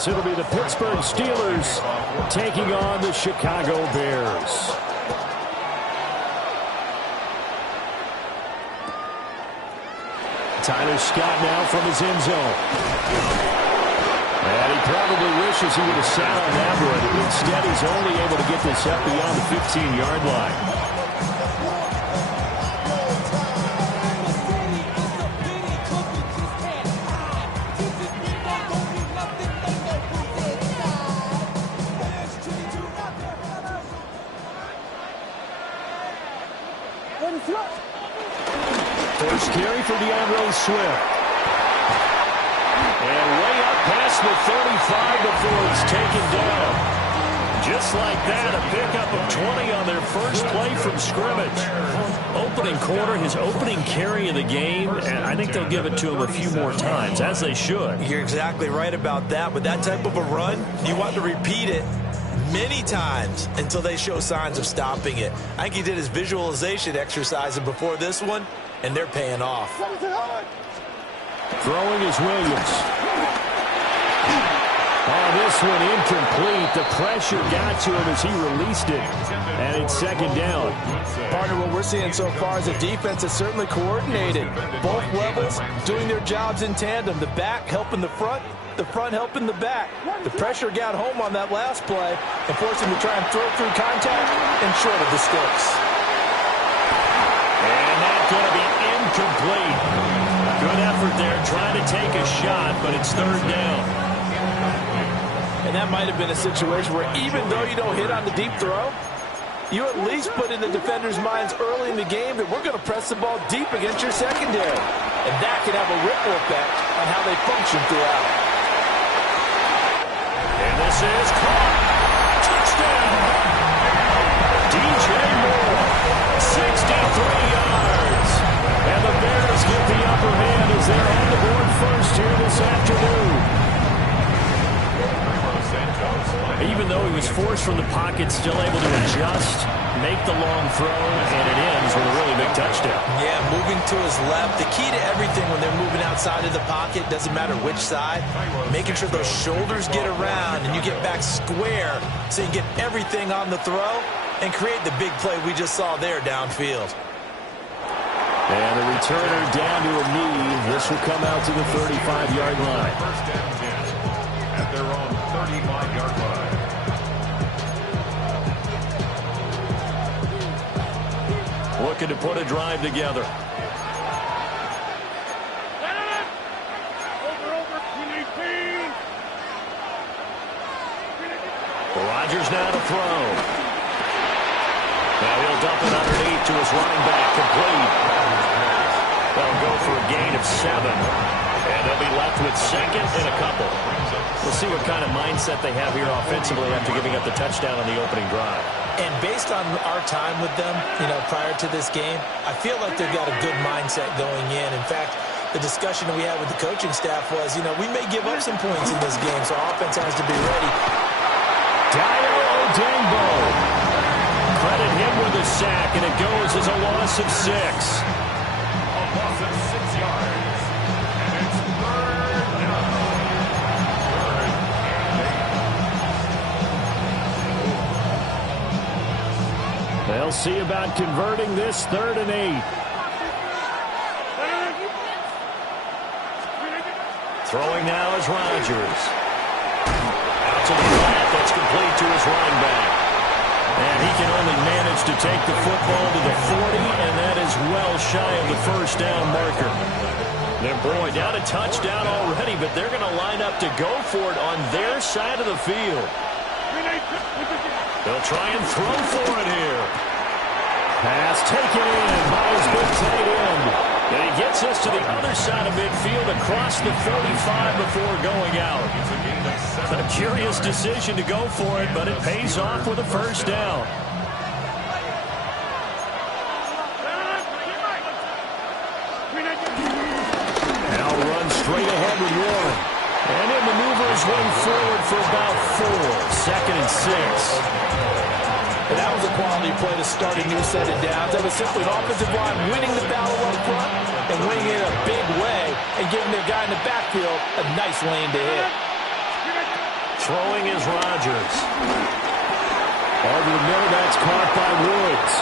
as it'll be the Pittsburgh Steelers taking on the Chicago Bears. Tyler Scott now from his end zone. And he probably wishes he would have sat on that one. Instead, he's only able to get this up beyond the 15-yard line. First carry for DeAndre Swift. And way up past the 35 before it's taken down. Just like that, a pickup of 20 on their first play from scrimmage. Opening quarter, his opening carry of the game, and I think they'll give it to him a few more times, as they should. You're exactly right about that. With that type of a run, you want to repeat it many times until they show signs of stopping it. I think he did his visualization exercise before this one, and they're paying off. Throwing is Williams. Oh, this one incomplete. The pressure got to him as he released it, and it's second down. Partner, what we're seeing so far is a defense that's certainly coordinated. Both levels doing their jobs in tandem. The back helping the front helping the back. The pressure got home on that last play and forced him to try and throw through contact and short of the sticks. And that's going to be incomplete. Good effort there trying to take a shot, but it's third down. And that might have been a situation where even though you don't hit on the deep throw, you at least put in the defenders' minds early in the game that we're going to press the ball deep against your secondary. And that can have a ripple effect on how they function throughout. And this is caught. Touchdown. DJ Moore, 63 yards. And the Bears get the upper hand as they're on the board first here this afternoon. Even though he was forced from the pocket, still able to adjust, make the long throw, and it ends with a really big touchdown. Yeah, moving to his left. The key to everything when they're moving outside of the pocket, doesn't matter which side, making sure those shoulders get around and you get back square so you get everything on the throw and create the big play we just saw there downfield. And the returner down to a knee. This will come out to the 35-yard line. First down 10 at their own 35-yard line. Looking to put a drive together. Rodgers now to throw. Now he'll dump it underneath to his running back, complete. They'll go for a gain of 7. And they'll be left with second and a couple. We'll see what kind of mindset they have here offensively after giving up the touchdown on the opening drive. And based on our time with them, prior to this game, I feel like they've got a good mindset going in. In fact, the discussion that we had with the coaching staff was, we may give up some points in this game, so offense has to be ready. Dyer Odengbo. Credit him with a sack, and it goes as a loss of 6. A loss of 6 yards. And it's third down. They'll see about converting this 3rd and 8. Throwing now is Rodgers. Out to the flat. That's complete to his running back. And he can only manage to take the football to the 40, and that is well shy of the first down marker. Then, boy, down a touchdown already, but they're going to line up to go for it on their side of the field. They'll try and throw for it here. Pass taken in by his big tight end. And he gets us to the other side of midfield across the 45 before going out. A curious decision to go for it, but it pays off with a first down. Now runs straight ahead with Warren. And it maneuvers one forward for about 4. 2nd and 6. And that was a quality play to start a new set of downs. That was simply an offensive line winning the battle up front and winning it in a big way and giving their guy in the backfield a nice lane to hit. Throwing is Rodgers. Over the middle, that's caught by Woods.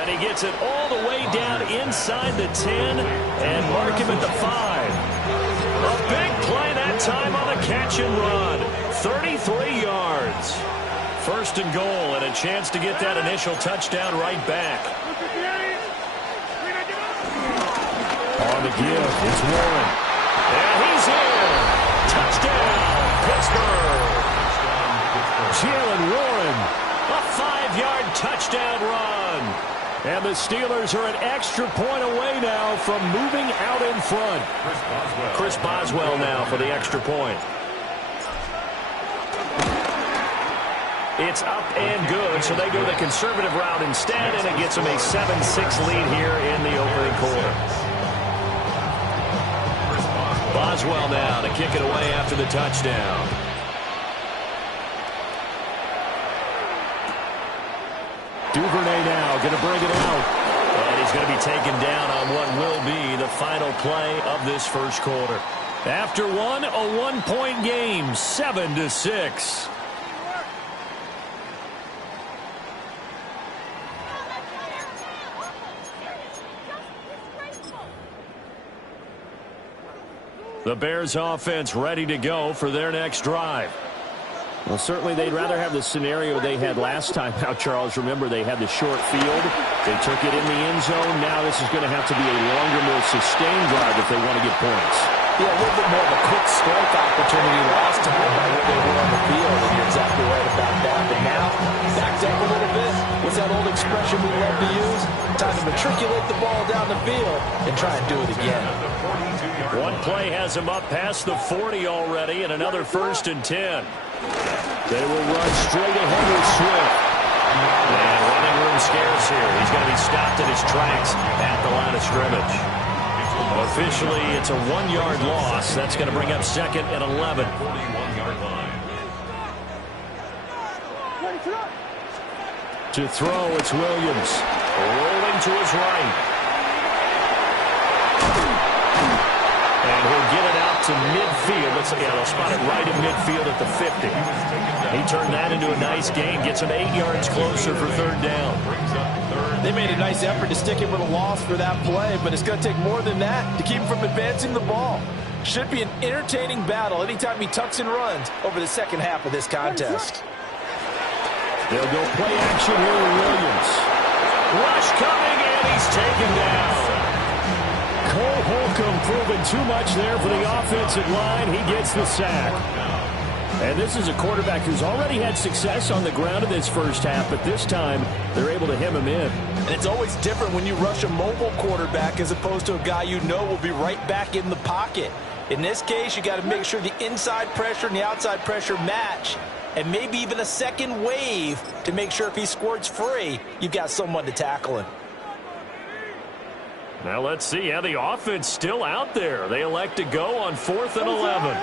And he gets it all the way down inside the 10 and mark him at the 5. A big play that time on the catch and run. 33 yards. First and goal and a chance to get that initial touchdown right back. On the give, it's Warren. And he's in. Touchdown, Pittsburgh. Jalen Warren, a 5-yard touchdown run. And the Steelers are an extra point away now from moving out in front. Chris Boswell now for the extra point. It's up and good, so they go the conservative route instead, and it gets them a 7-6 lead here in the opening quarter. Boswell now to kick it away after the touchdown. Duvernay now going to bring it out. And he's going to be taken down on what will be the final play of this first quarter. After one, a 1-point game, 7-6. The Bears offense ready to go for their next drive. Well, certainly they'd rather have the scenario they had last time. Now, Charles, remember they had the short field. They took it in the end zone. Now this is going to have to be a longer, more sustained drive if they want to get points. Yeah, a little bit more of a quick strike opportunity last time by where they were on the field, and you're exactly right about that. But now, backed up a little bit. What's that old expression we love to use? Time to matriculate the ball down the field and try and do it again. One play has him up past the 40 already, and another 1st and 10. They will run straight ahead with Swift. And running room scarce here. He's going to be stopped in his tracks at the line of scrimmage. Officially, it's a 1-yard loss. That's going to bring up 2nd and 11. 41-yard line. To throw, it's Williams. Rolling to his right. And he'll get it out to midfield. They'll spot it right in midfield at the 50. He turned that into a nice gain. Gets him 8 yards closer for 3rd down. They made a nice effort to stick him with a loss for that play, but it's going to take more than that to keep him from advancing the ball. Should be an entertaining battle anytime he tucks and runs over the second half of this contest. They'll go play action here with Williams. Rush coming, and he's taken down. Cole Holcomb proving too much there for the offensive line. He gets the sack. And this is a quarterback who's already had success on the ground in this first half, but this time they're able to hem him in. And it's always different when you rush a mobile quarterback as opposed to a guy you know will be right back in the pocket. In this case, you got to make sure the inside pressure and the outside pressure match, and maybe even a second wave to make sure if he squirts free, you've got someone to tackle him. Now let's see how the offense still out there. They elect to go on 4th and 11.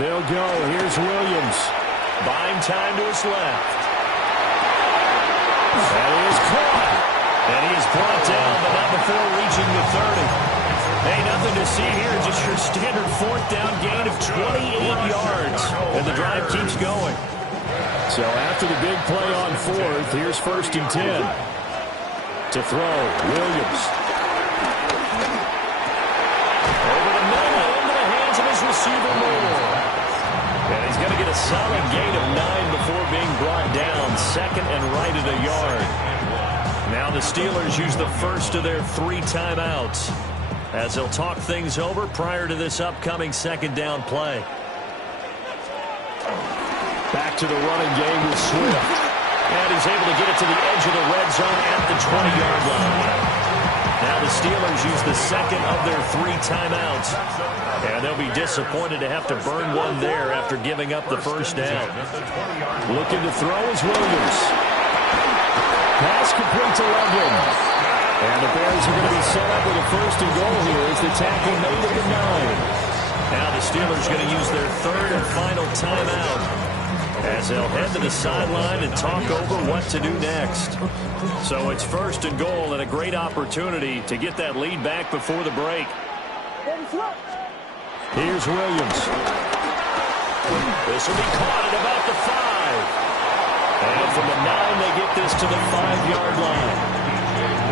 They'll go. Here's Williams. Buying time to his left. That is caught. And he is brought down, but not before reaching the 30. Hey, nothing to see here. Just your standard 4th down gain of 28 yards. And the drive keeps going. So after the big play on 4th, here's 1st and 10. To throw, Williams. Over the middle and into the hands of his receiver, Moore. And he's going to get a solid gain of 9 before being brought down. 2nd and right at a yard. Now the Steelers use the first of their 3 timeouts as they'll talk things over prior to this upcoming 2nd down play. Back to the running game with Swift. And he's able to get it to the edge of the red zone at the 20-yard line. Now the Steelers use the 2nd of their 3 timeouts. And they'll be disappointed to have to burn one there after giving up the 1st down. Looking to throw is Williams. Pass complete to Logan. And the Bears are going to be set up with a 1st and goal here as the tackle made at the 9. Now the Steelers are going to use their 3rd and final timeout as they'll head to the sideline and talk over what to do next. So it's 1st and goal and a great opportunity to get that lead back before the break. Here's Williams. This will be caught at about the 5. And from the 9, they get this to the 5-yard line.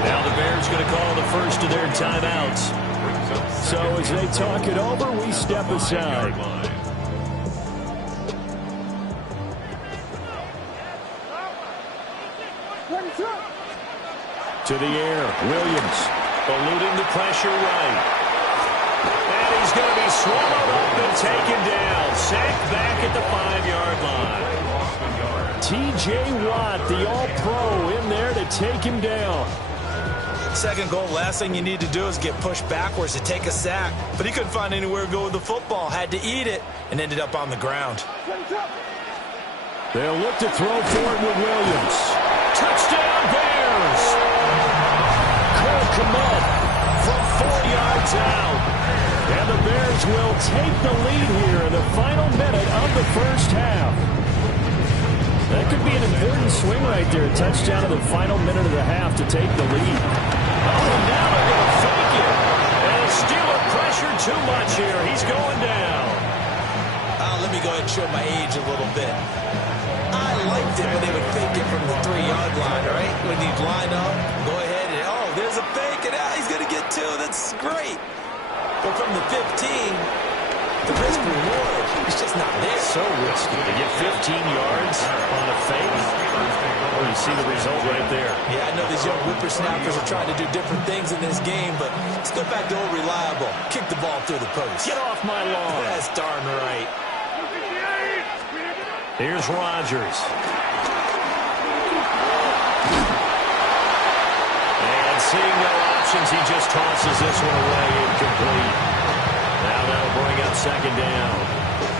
Now the Bears going to call the first of their timeouts. So as they talk it over, we step aside. To the air, Williams. Eluding the pressure right. And he's going to be swallowed up and taken down. Sacked back at the 5-yard line. T.J. Watt, the all-pro, in there to take him down. Second goal, last thing you need to do is get pushed backwards to take a sack. But he couldn't find anywhere to go with the football. Had to eat it and ended up on the ground. They'll look to throw for it with Williams. Touchdown, Bears! Cole Kmet from 4 yards out. And the Bears will take the lead here in the final minute of the first half. That could be an important swing right there. A touchdown in the final minute of the half to take the lead. Oh, now they're going to fake it. And Steeler pressure too much here. He's going down. Let me go ahead and show my age a little bit. I liked it when they would fake it from the 3-yard line, right? When you'd line up, go ahead and, oh, there's a fake, and he's going to get 2. That's great. But from the 15, the risk reward is just not there. So risky to get 15 yards on a fake. Oh, you see the result right there. Yeah, I know these young whippersnappers are trying to do different things in this game, but let's go back to old reliable. Kick the ball through the post. Get off my lawn. That's darn right. Here's Rodgers. And seeing no options, he just tosses this one away incomplete. Now that'll bring up second down.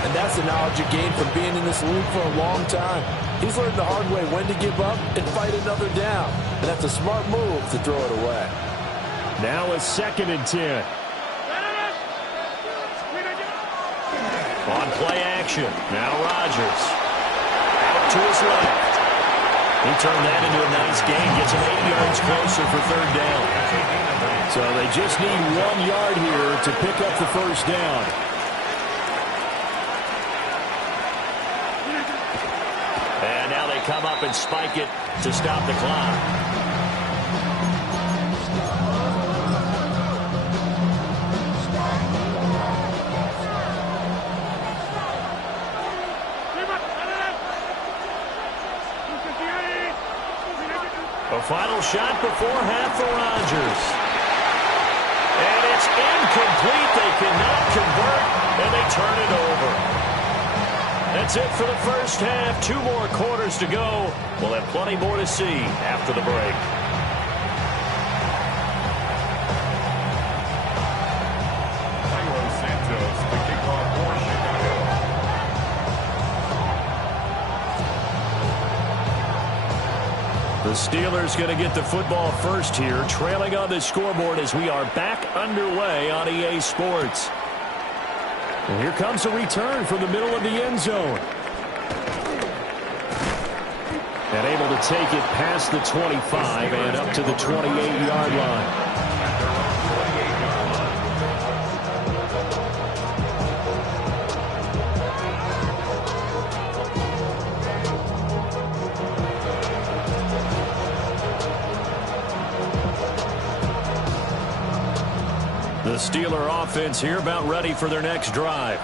And that's the knowledge you gain from being in this league for a long time. He's learned the hard way when to give up and fight another down. And that's a smart move to throw it away. Now a 2nd and 10. On play action. Now Rodgers. Out to his left. He turned that into a nice gain. Gets him 8 yards closer for third down. So they just need 1 yard here to pick up the first down. And now they come up and spike it to stop the clock. A final shot before half for Rodgers. And it's incomplete. They cannot convert, and they turn it over. That's it for the first half. 2 more quarters to go. We'll have plenty more to see after the break. The Steelers going to get the football first here, trailing on the scoreboard as we are back underway on EA Sports. And here comes a return from the middle of the end zone. And able to take it past the 25 and up to the 28-yard line. The Steeler offense here about ready for their next drive.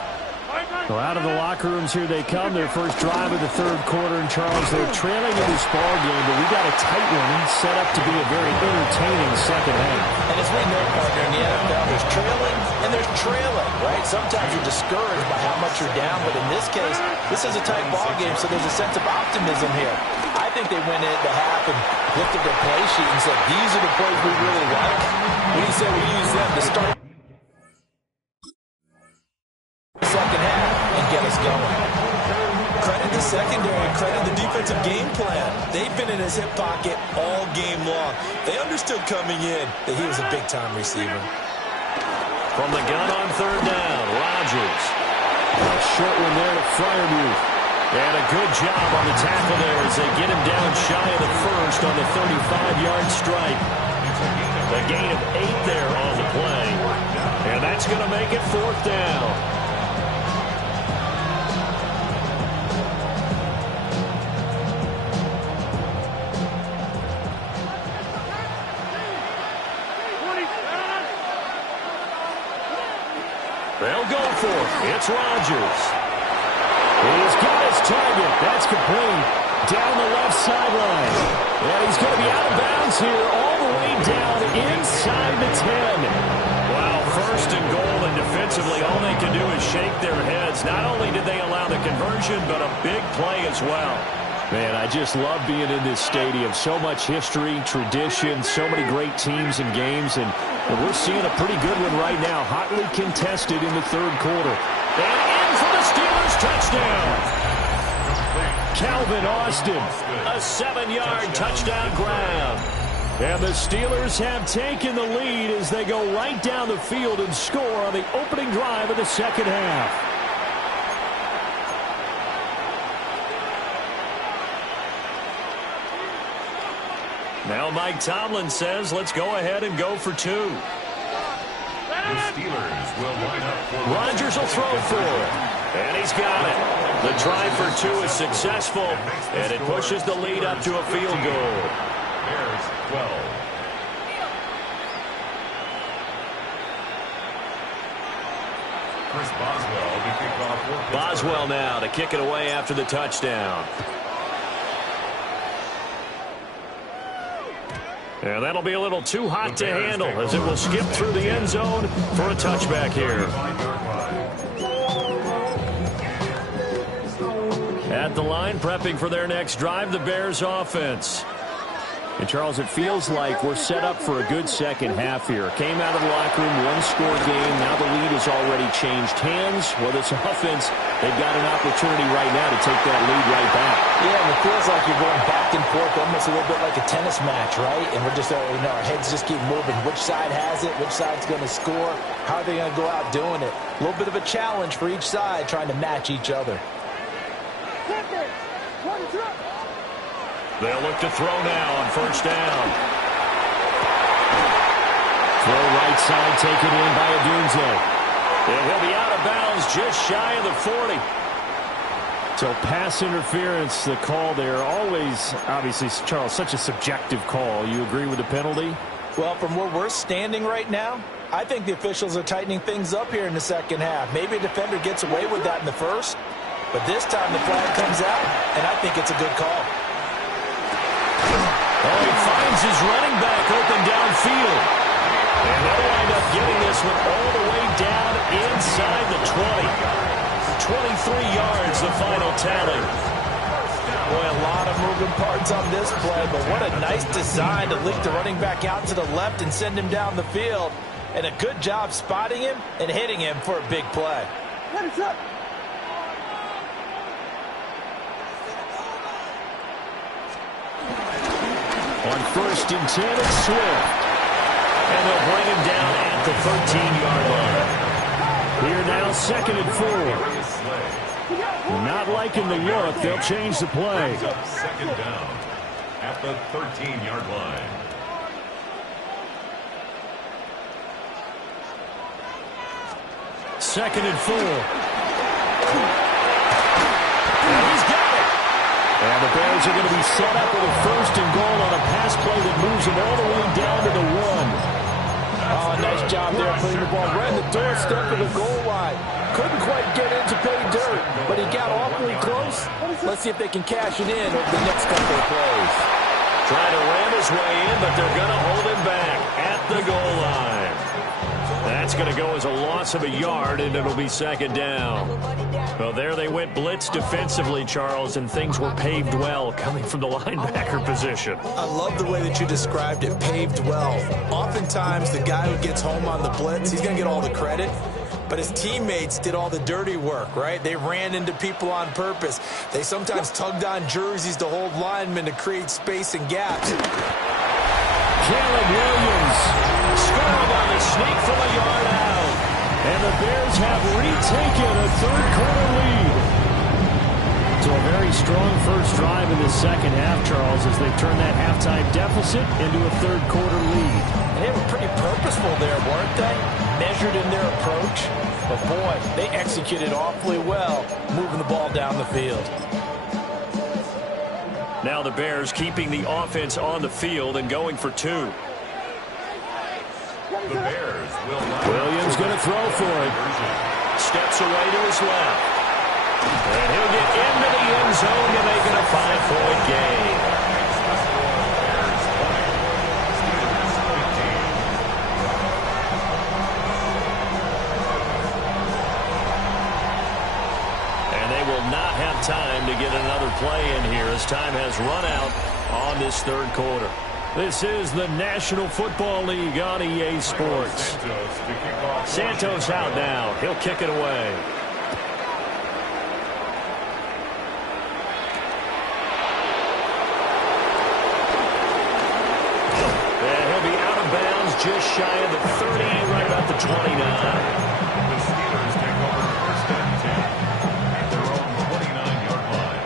Well, out of the locker rooms here they come. Their first drive of the third quarter. And, Charles, they're trailing in this ball game, but we got a tight one set up to be a very entertaining second half. And as we know, partner, in the NFL, there's trailing and there's trailing, right? Sometimes you're discouraged by how much you're down, but in this case, this is a tight ball game, so there's a sense of optimism here. I think they went into the half and looked at their play sheet and said, these are the plays we really like. We said we use them to start the second half and get us going. Credit the secondary, credit the defensive game plan. They've been in his hip pocket all game long. They understood coming in that he was a big-time receiver. From the gun on third down, Rodgers. A short one there to Freiermuth. And a good job on the tackle there as they get him down shy of the first on the 35-yard strike. A gain of 8 there on the play. And that's going to make it 4th down. They'll go for it. It's Rodgers. He's got his target. That's complete. Down the left sideline. And he's going to be out of bounds here all the way down inside the 10. Wow, 1st and goal, and defensively all they can do is shake their heads. Not only did they allow the conversion, but a big play as well. Man, I just love being in this stadium. So much history, tradition, so many great teams and games, and we're seeing a pretty good one right now. Hotly contested in the 3rd quarter. And in for the Steelers touchdown. Calvin Austin, a 7-yard touchdown grab. And the Steelers have taken the lead as they go right down the field and score on the opening drive of the 2nd half. Now Mike Tomlin says, let's go ahead and go for 2. The Steelers will line up for Rodgers will throw for it. And he's got it. The try for 2 is successful, and it pushes the lead up to a field goal. Bears 12. Chris Boswell to kick off for Pittsburgh. Boswell now to kick it away after the touchdown. And that'll be a little too hot to handle as it will skip through the end zone for a touchback here. At the line, prepping for their next drive, the Bears offense. And, Charles, it feels like we're set up for a good second half here. Came out of the locker room, one-score game. Now the lead has already changed hands. Whether it's offense, they've got an opportunity right now to take that lead right back. Yeah, and it feels like you're going back and forth, almost a little bit like a tennis match, right? And we're just, our heads just keep moving. Which side has it? Which side's going to score? How are they going to go out doing it? A little bit of a challenge for each side, trying to match each other. They'll look to throw now on 1st down. Throw right side, taken in by Odunze. And he'll be out of bounds just shy of the 40. So pass interference, the call there. Always, obviously, Charles, such a subjective call. You agree with the penalty? Well, from where we're standing right now, I think the officials are tightening things up here in the second half. Maybe a defender gets away with that in the first, but this time the flag comes out, and I think it's a good call. Oh, he finds his running back open downfield. And they'll wind up getting this one all the way down inside the 20. 23 yards, the final tally. Boy, a lot of moving parts on this play, but what a nice design to link the running back out to the left and send him down the field. And a good job spotting him and hitting him for a big play. On 1st and 10, it's Swift. And they'll bring him down at the 13-yard line. Here now, 2nd and 4. Not liking the look. They'll change the play. 2nd down at the 13-yard line. Second and 4. And he's got it. And the Bears are going to be set up with a 1st and goal on a pass play that moves them all the way down to the 1. Oh, nice job there putting the ball right in the doorstep of the goal line. Couldn't quite get in to pay dirt, but he got awfully close. Let's see if they can cash it in over the next couple of plays. Trying to ram his way in, but they're going to hold him back at the goal line. That's going to go as a loss of a yard, and it'll be 2nd down. Well, there they went blitz defensively, Charles, and things were paved well coming from the linebacker position. I love the way that you described it, paved well. Oftentimes, the guy who gets home on the blitz, he's going to get all the credit. But his teammates did all the dirty work, right? They ran into people on purpose. They sometimes tugged on jerseys to hold linemen to create space and gaps. Caleb Williams scoring on the sneak from a yard out. And the Bears have retaken a 3rd quarter lead. So a very strong first drive in the second half, Charles, as they turn that halftime deficit into a 3rd quarter lead. They were pretty purposeful there, weren't they? measured in their approach, but boy, they executed awfully well moving the ball down the field. Now the Bears keeping the offense on the field and going for 2. The Bears will Williams going to throw for it. Steps away to his left. And he'll get into the end zone to make it a 5-point game. And they will not have time to get another play in here as time has run out on this third quarter. This is the National Football League on EA Sports. Santos out now. He'll kick it away. And he'll be out of bounds just shy of the 30, right about the 29. The Steelers take over first and 10 at their own 29-yard line.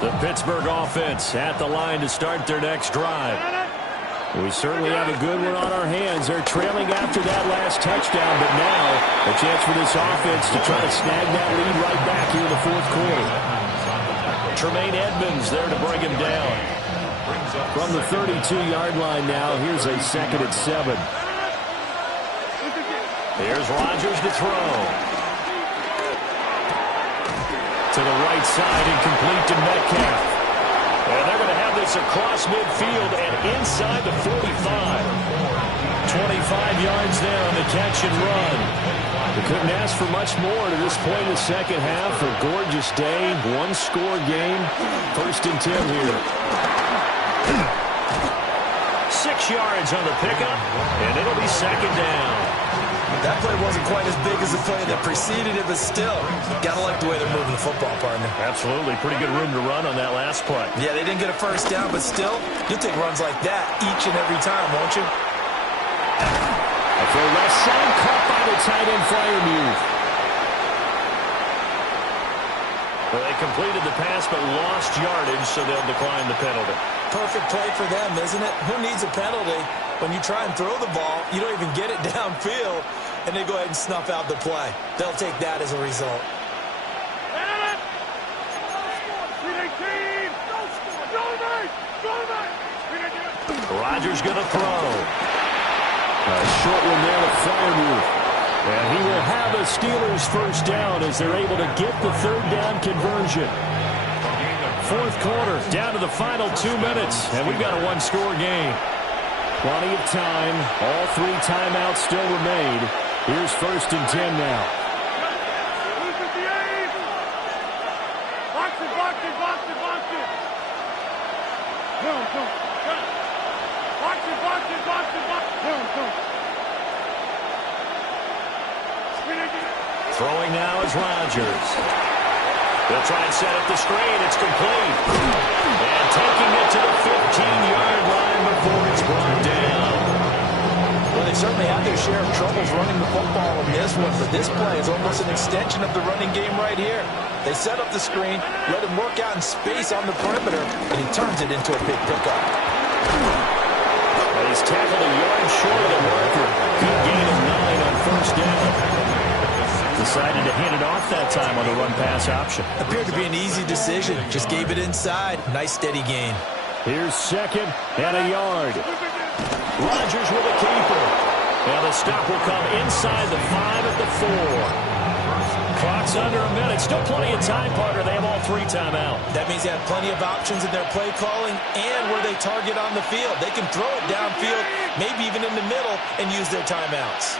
The Pittsburgh offense at the line to start their next drive. We certainly have a good one on our hands. They're trailing after that last touchdown, but now a chance for this offense to try to snag that lead right back here in the fourth quarter. Tremaine Edmonds there to bring him down. From the 32-yard line now, here's a 2nd and 7. Here's Rodgers to throw. To the right side, incomplete to Metcalf. And they're going to have this across midfield and inside the 45. 25 yards there on the catch and run. They couldn't ask for much more to this point in the second half. A gorgeous day, one-score game. 1st and 10 here. 6 yards on the pickup, and it'll be 2nd down. That play wasn't quite as big as the play that preceded it, but still, got to like the way they're moving the football, partner. Absolutely. Pretty good room to run on that last play. Yeah, they didn't get a first down, but still, you'll take runs like that each and every time, won't you? A throw left side, caught by the tight end Freiermuth. Well, they completed the pass but lost yardage, so they'll decline the penalty. Perfect play for them, isn't it? Who needs a penalty when you try and throw the ball, you don't even get it downfield, and they go ahead and snuff out the play. They'll take that as a result. Rodgers going to throw. A short one there with Freiermuth. And he will have a Steelers first down as they're able to get the 3rd down conversion. Fourth quarter, down to the final 2 minutes, and we've got a one-score game. Plenty of time. All 3 timeouts still remain. Here's 1st and 10 now. Throwing now is Rodgers. They'll try and set up the screen. It's complete. And taking it to the 15-yard line before it's brought down. Well, they certainly had their share of troubles running the football in this one, but this play is almost an extension of the running game right here. They set up the screen, let him work out in space on the perimeter, and he turns it into a big pickup. And he's tackled a yard short of the marker. Good gain of 9 on first down. Decided to hand it off that time on the run-pass option. Appeared to be an easy decision. Just gave it inside. Nice, steady gain. Here's 2nd and a yard. Rodgers with a keeper. And the stop will come inside the 5 at the 4. Clock's under a minute. Still plenty of time, partner. They have all 3 timeout. That means they have plenty of options in their play calling and where they target on the field. They can throw it downfield, maybe even in the middle, and use their timeouts.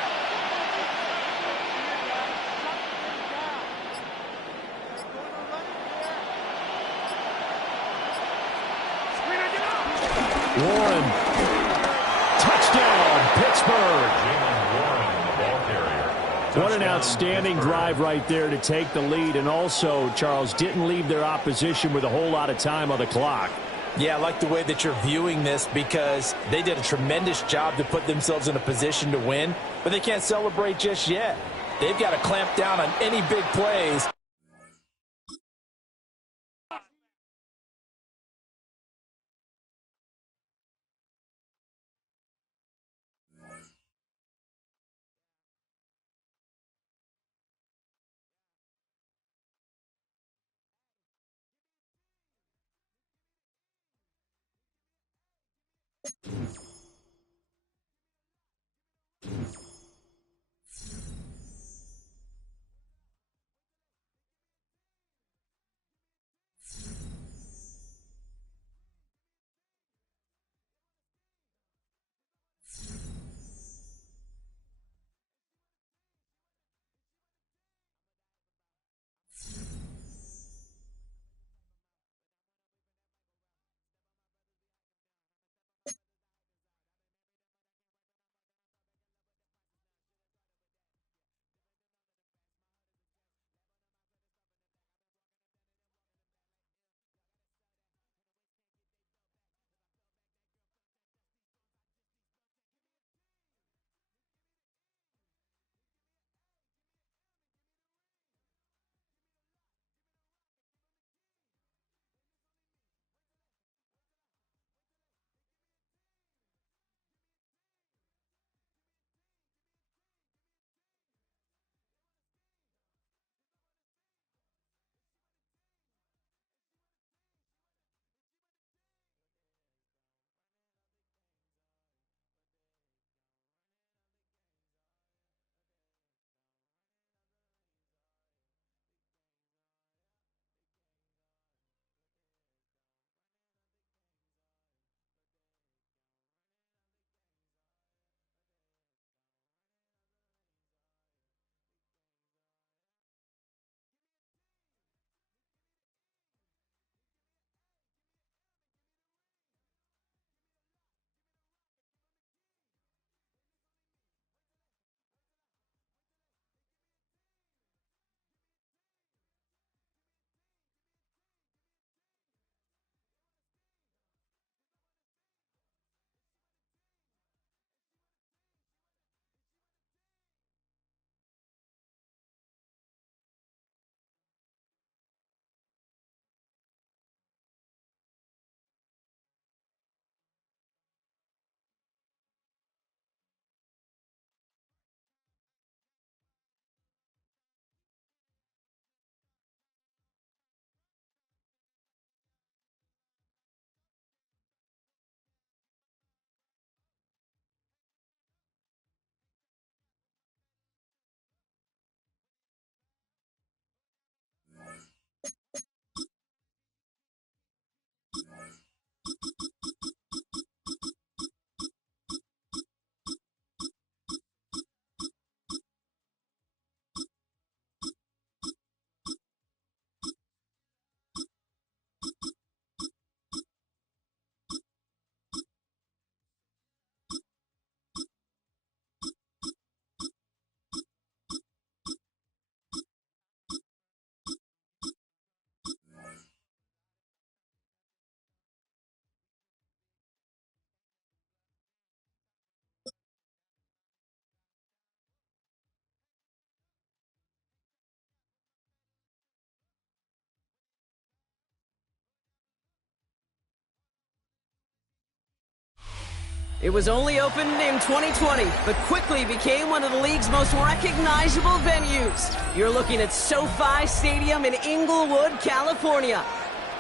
Warren. Touchdown, Pittsburgh. What an outstanding drive right there to take the lead. And also, Charles, didn't leave their opposition with a whole lot of time on the clock. Yeah, I like the way that you're viewing this because they did a tremendous job to put themselves in a position to win, but they can't celebrate just yet. They've got to clamp down on any big plays. It was only opened in 2020, but quickly became one of the league's most recognizable venues. You're looking at SoFi Stadium in Inglewood, California.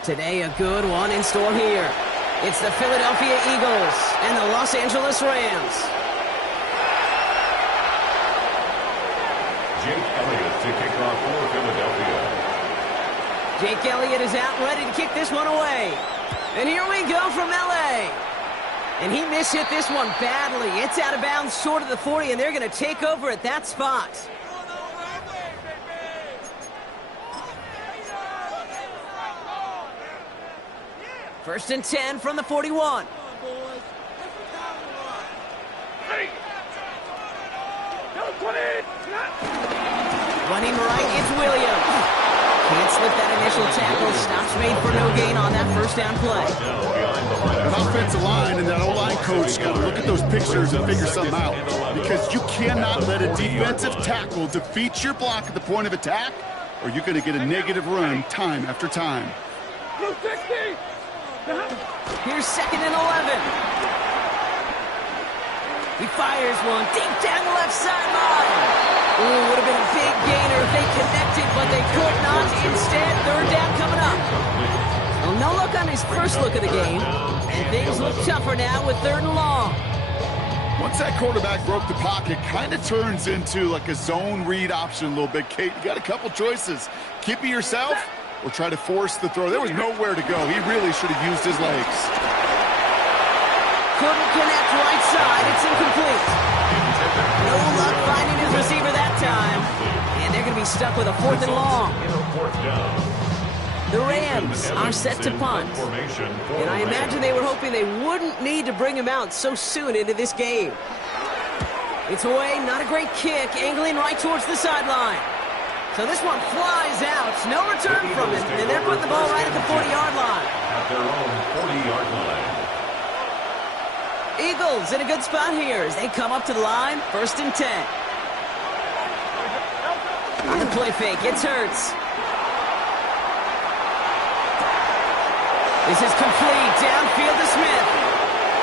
Today, a good one in store here. It's the Philadelphia Eagles and the Los Angeles Rams. Jake Elliott to kick off for Philadelphia. Jake Elliott is out ready to kick this one away. And here we go from L.A. And he mishit this one badly. It's out of bounds short of the 40, and they're going to take over at that spot. First and 10 from the 41. Running right, it's Williams. Can't slip that initial tackle. Stops made for no gain on that first down play. An offensive line and that O-line coach got to look at those pictures and figure something out. Because you cannot let a defensive tackle defeat your block at the point of attack, or you're going to get a negative run time after time. Here's second and 11. He fires one deep down the left sideline. Ooh, would have been a big gainer if they connected, but they could not. Instead, third down coming up. Well, no look shotgun his first look of the game, and things look tougher now with 3rd and long. Once that quarterback broke the pocket, kind of turns into like a zone read option a little bit. Kate, you got a couple choices. Keep it yourself or try to force the throw. There was nowhere to go. He really should have used his legs. Couldn't connect right side. It's incomplete. No luck finding his receiver that time. And they're going to be stuck with a 4th and long. The Rams are set to punt. And I imagine they were hoping they wouldn't need to bring him out so soon into this game. It's away, not a great kick, angling right towards the sideline. So this one flies out. No return from it. And they're putting the ball right at the 40-yard line. At their own 40-yard line. Eagles in a good spot here as they come up to the line. 1st and 10. On the play fake, it's Hurts. This is complete. Downfield to Smith.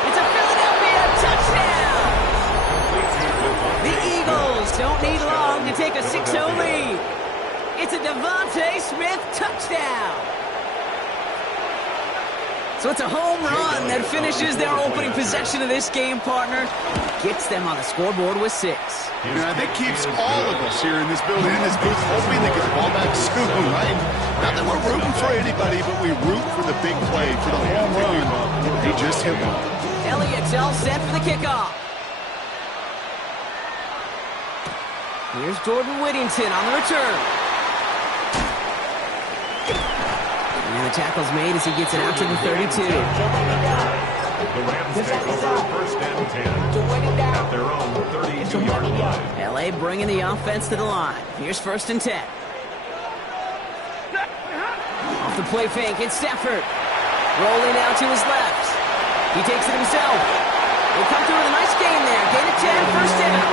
It's a Philadelphia touchdown. The Eagles don't need long to take a 6-0 lead. It's a Devontae Smith touchdown. So it's a home run that finishes their opening possession of this game, partner. Gets them on the scoreboard with 6. And I think keeps all of us here in this building, in this booth, hoping they get the ball back soon, right? Not that we're rooting for anybody, but we root for the big play, for the home run. They just hit one. Elliott's all set for the kickoff. Here's Jordan Whittington on the return. And the tackle's made as he gets it out to the 32. The Rams take over 1st and 10 at their own 32-yard line. L.A. bringing the offense to the line. Here's 1st and 10. Off the play fake, it's Stafford. Rolling out to his left. He takes it himself. They come through with a nice gain there. Gain of 10, 1st down.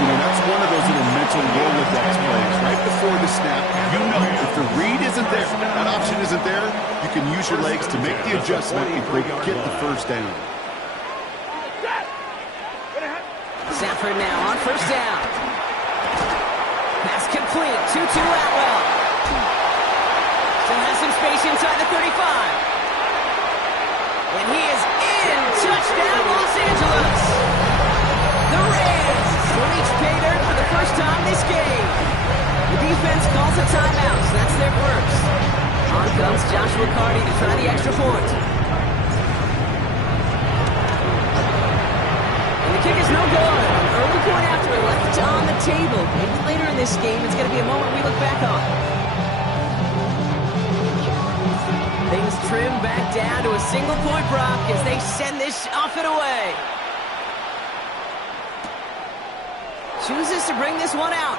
You know, that's one of those little mental Rolodex plays. Right before the snap, you know if the read isn't there, that option isn't there, you can use your legs to make the adjustment and get the 1st down. Stafford now on 1st down. Pass complete. 2-2 Atwell. Still has some space inside the 35. And he is in. Touchdown, Los Angeles. The Rams reach pay dirt for the first time this game. The defense calls a timeout, so that's their first. On comes Joshua Carty to try the extra point. And the kick is no good. An early point after it left on the table. Maybe later in this game, it's going to be a moment we look back on. Things trim back down to a single-point prop as they send this off and away. Chooses to bring this one out.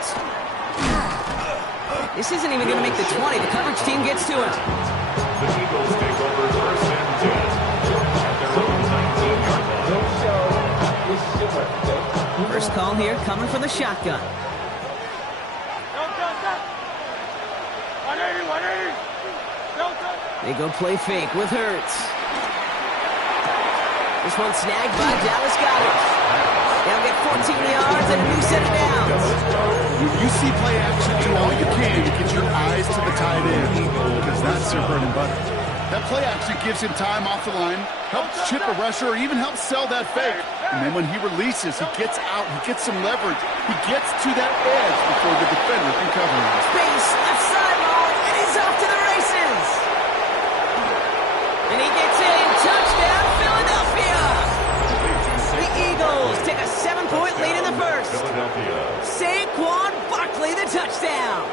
This isn't even going to make the 20. The coverage team gets to it. The Eagles take over 1st and 10 at their own 19-yard line. First call here coming from the shotgun. They go play fake with Hurts. This one snagged by Dallas Goedert. They'll get 14 yards and a new set of downs. When you see play action, do all you can to get your eyes to the tight end, because that's their bread and butter. That play action gives him time off the line, helps chip a rusher, or even helps sell that fake. And then when he releases, he gets out, he gets some leverage. He gets to that edge before the defender can cover him. Space, left sideline, and he's off to the races. And he gets in. Touchdown, Philadelphia. The Eagles take a 7-point lead in the first. Saquon Barkley, the touchdown.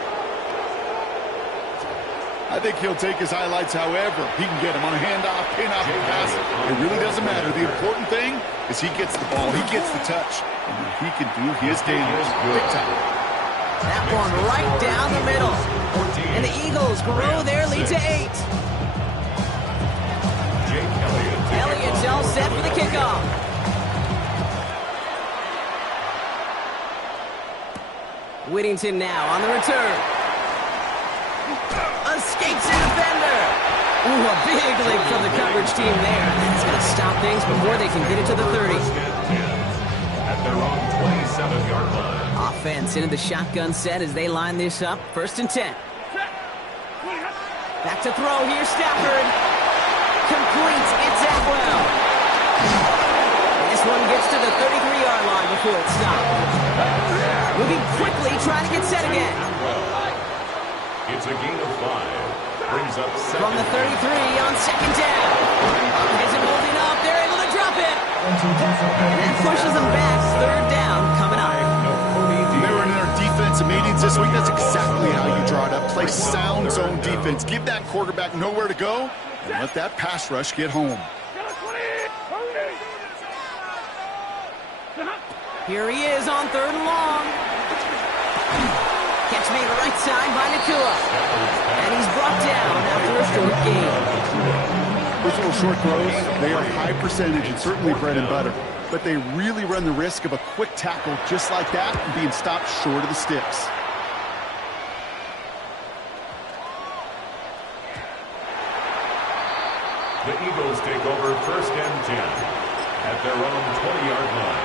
I think he'll take his highlights however he can get him on a handoff, pin-off, pass. It really doesn't matter. The important thing is he gets the ball, he gets the touch, and he can do his damage big time. That one right down the middle. And the Eagles grow their lead to 8. Elliott's all set for the kickoff. Whittington now on the return. Escapes a defender. Ooh, a big leap from the coverage team there. That's going to stop things before they can get it to the 30. At their own 27-yard line. Offense into the shotgun set as they line this up. 1st and 10. Back to throw here, Stafford. completes. It's Atwell. This one gets to the 33-yard line before it stopped. Moving quickly, trying to get set again. It's a gain of 5. Brings up second. From the 33 on second down. Isn't holding up. They're able to drop it. And that pushes them back. Third down coming up. They were in our defensive meetings this week. That's exactly how you draw it up. Play sound zone defense. Give that quarterback nowhere to go and let that pass rush get home. Here he is on third and long. Catch made right side by Nakua. And he's brought down after a short gain. Those little short throws, they are high percentage and certainly bread and butter. But they really run the risk of a quick tackle just like that and being stopped short of the sticks. The Eagles take over first and 10 at their own 20-yard line.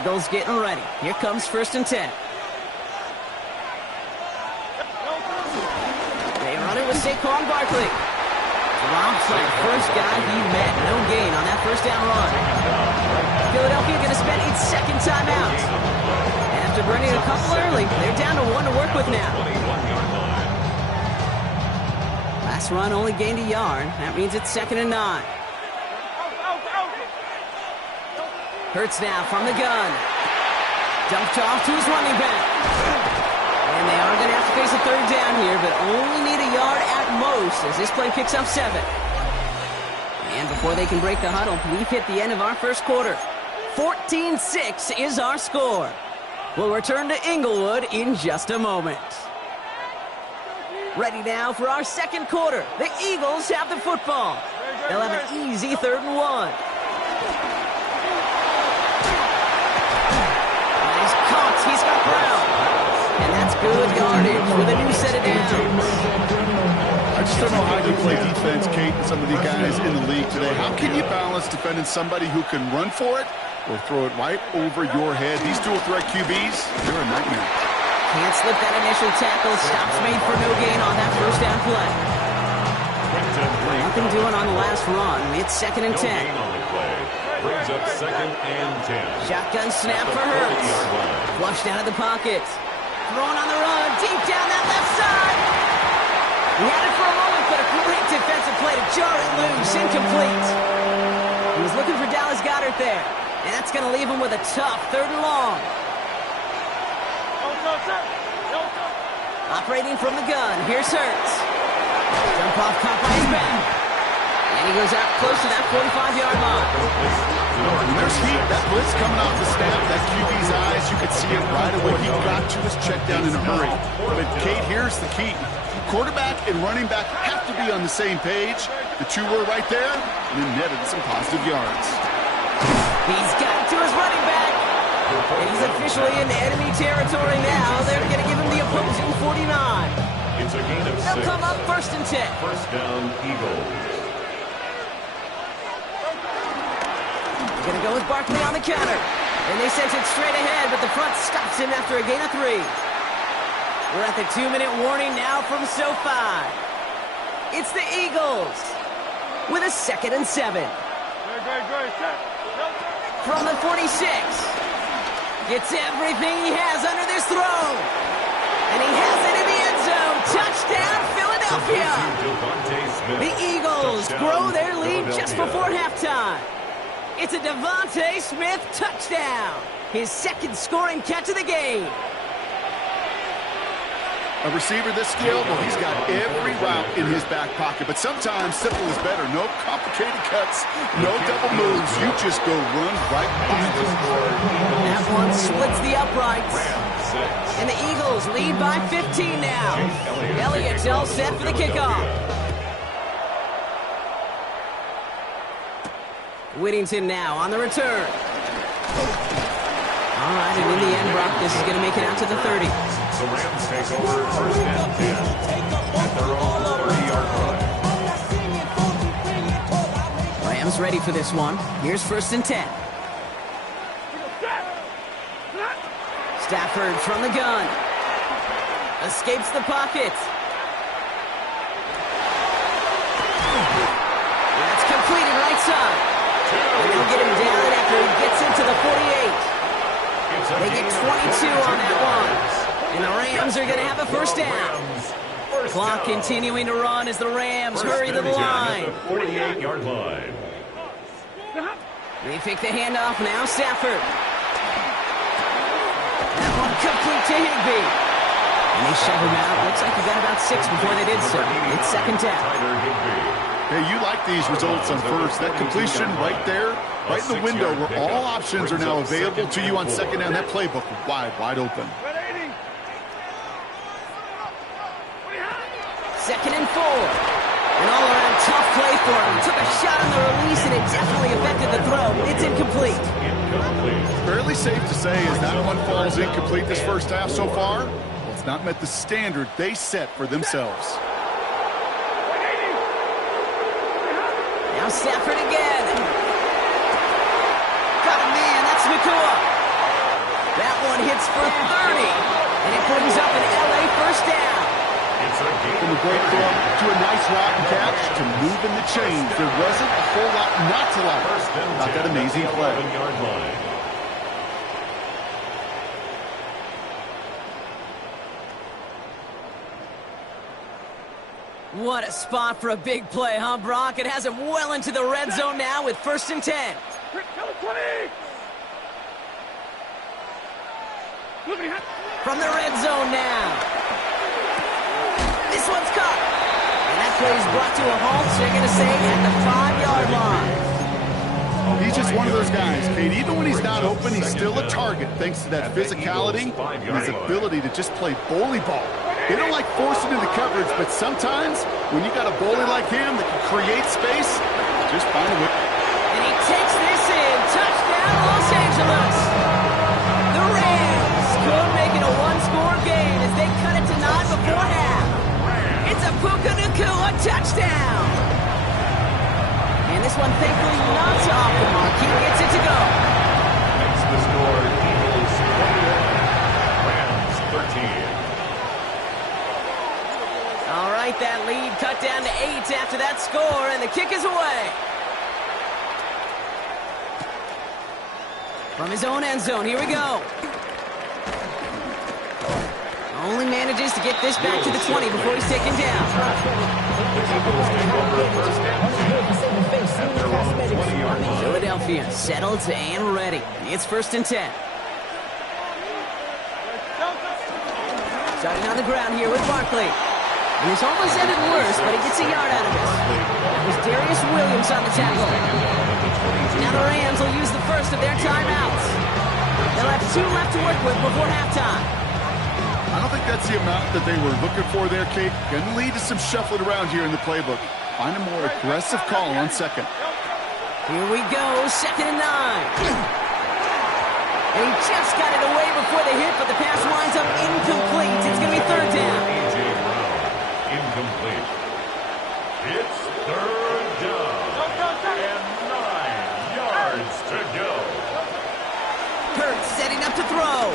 Eagles getting ready. Here comes first and 10. They run it with Saquon Barkley. Drops by the first guy he met. No gain on that first down run. Philadelphia going to spend its second timeout. After burning a couple early, they're down to 1 to work with now. Last run only gained a yard. That means it's 2nd and 9. Hurts now from the gun. Dumped off to his running back. And they are going to have to face a third down here, but only need a yard at most as this play picks up 7. And before they can break the huddle, we've hit the end of our first quarter. 14-6 is our score. We'll return to Inglewood in just a moment. Ready now for our second quarter. The Eagles have the football. They'll have an easy 3rd and 1. He's got Brown. And that's good yardage with a new set of downs. I just don't know how you play defense, Kate, and some of the guys in the league today. How can you balance defending somebody who can run for it or throw it right over your head? These dual threat QBs, they're a nightmare. Can't slip that initial tackle. Stops made for no gain on that first down play. Nothing doing on the last run. It's 2nd and 10. Brings up 2nd and 10. Shotgun snap for Hurts. Flushed out of the pocket. Thrown on the run. Deep down that left side. He had it for a moment, but a great defensive play to jar it loose. Incomplete. He was looking for Dallas Goedert there. And that's going to leave him with a tough 3rd and long. Operating from the gun. Here's Hurts. Jump off caught by his back. And he goes out close to that 45-yard line. When there's heat, that blitz coming off the snap, that QB's eyes, you could see it right away. He got to his check down in a hurry. But, Kate, here's the key. Quarterback and running back have to be on the same page. The two were right there, and then netted some positive yards. He's got to his running back. And he's officially into enemy territory now. They're going to give him the opposing 49. It's a gain of 6. They'll come up 1st and 10. First down, Eagles. Going to go with Barkley on the counter. And they sent it straight ahead, but the front stops him after a gain of 3. We're at the 2-minute warning now from SoFi. It's the Eagles with a 2nd and 7. From the 46. Gets everything he has under this throw. And he has it in the end zone. Touchdown, Philadelphia. The Eagles grow their lead just before halftime. It's a Devontae Smith touchdown. His 2nd scoring catch of the game. A receiver this skilled, well, he's got every route in his back pocket. But sometimes simple is better. No complicated cuts, no double moves. You just go run right by him. That one splits the uprights. And the Eagles lead by 15 now. Elliott's all set for the kickoff. Whittington now on the return. All right, and in the end, Brock, this is going to make it out to the 30. The Rams take over first and 10 at their own 30-yard line. Rams ready for this one. Here's 1st and 10. Stafford from the gun. Escapes the pocket. outside. And they'll get him down after he gets into the 48. They get 22 on that one. And the Rams are going to have a first down. Clock continuing to run as the Rams hurry to the line. 48-yard line. They pick the handoff now. Stafford. That one complete to Higbee. And they shove him out. Looks like he got about 6 before they did so. It's second down. Hey, you like these results on first. That completion right there, right in the window where all options are now available to you on second down. That playbook wide open. Second and 4. An all-around tough play for him. He took a shot on the release, and it definitely affected the throw. It's incomplete. Fairly safe to say as that one falls incomplete this first half so far. Well, it's not met the standard they set for themselves. Now Stafford again. Got a man. That's Nakua. That one hits for 30. And it brings up an LA first down. From a great throw to a nice route and catch to moving the chains. There wasn't a whole lot not to like about that amazing play. What a spot for a big play, huh, Brock? It has him well into the red zone now with 1st and 10. From the red zone now. This one's caught. And that play is brought to a halt, so you're going to say, at the 5-yard line. He's just one of those guys, Kate. Even when he's not open, he's still a target thanks to that physicality and his ability to just play bully ball. They don't like forcing into coverage, but sometimes when you got a bully like him that can create space, just find a way. And he takes this in. Touchdown, Los Angeles. The Rams could make it a one-score game as they cut it to 9 before half. It's a Puka Nakua touchdown. And this one, thankfully, not off the mark. He gets it to go. Makes the score Eagles 28, Rams 13. All right, that lead cut down to 8 after that score, and the kick is away. From his own end zone, here we go. Only manages to get this back to the 20 before he's taken down. Philadelphia settled and ready. It's 1st and 10. Starting on the ground here with Barkley. And this almost ended worse, but he gets a yard out of this. That was Darius Williams on the tackle. Now the Rams will use the first of their timeouts. They'll have 2 left to work with before halftime. I don't think that's the amount that they were looking for there, Kate. Going to lead to some shuffling around here in the playbook. Find a more aggressive call on second. Here we go, 2nd and 9. And he just got it away before the hit, but the pass winds up incomplete. It's going to be 3rd down. A.J. Brown, incomplete. It's 3rd down. And 9 yards to go. Hurts setting up to throw.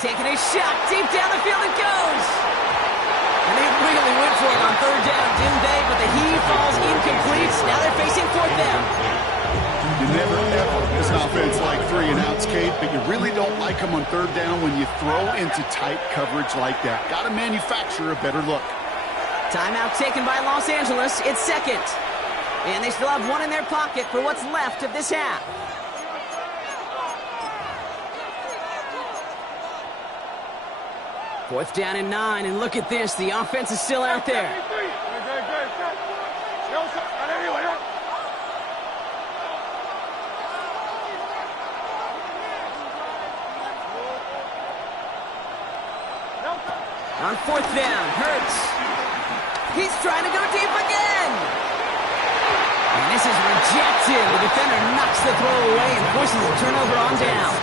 Taking a shot deep down the field it goes. And they really went for it on 3rd down, didn't they? But the heave falls incomplete. Now they're facing 4th down. You never, ever, as an offense, like 3 and outs, Kate, but you really don't like them on 3rd down when you throw into tight coverage like that. Got to manufacture a better look. Timeout taken by Los Angeles. It's 2nd. And they still have 1 in their pocket for what's left of this half. Fourth down and 9, and look at this. The offense is still out there. On 4th down, Hurts. He's trying to go deep again. And this is rejected. The defender knocks the throw away and forces a turnover on down.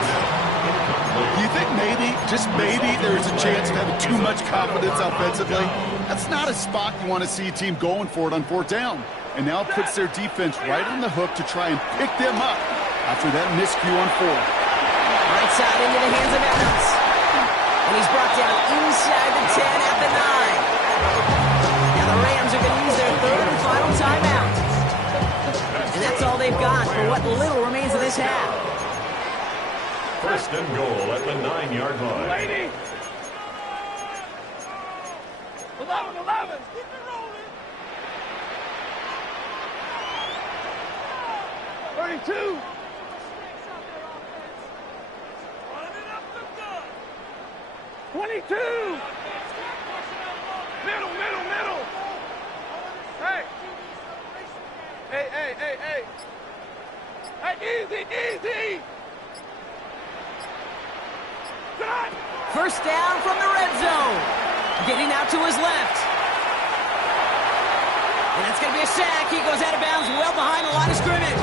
Do you think maybe, just maybe, there's a chance of having too much confidence offensively? That's not a spot you want to see a team going for it on 4th down. And now it puts their defense right on the hook to try and pick them up after that miscue on 4th. Right side into the hands of Evans. And he's brought down inside the 10 at the 9. Now the Rams are going to use their 3rd and final timeout. And that's all they've got what little remains of this half. First and goal at the 9-yard line. Lady. 11. Keep it rolling. 32. Running it up the gut. 22. Middle. Hey. Hey, easy. Done. First down from the red zone. Getting out to his left. And that's going to be a sack. He goes out of bounds well behind the line of scrimmage.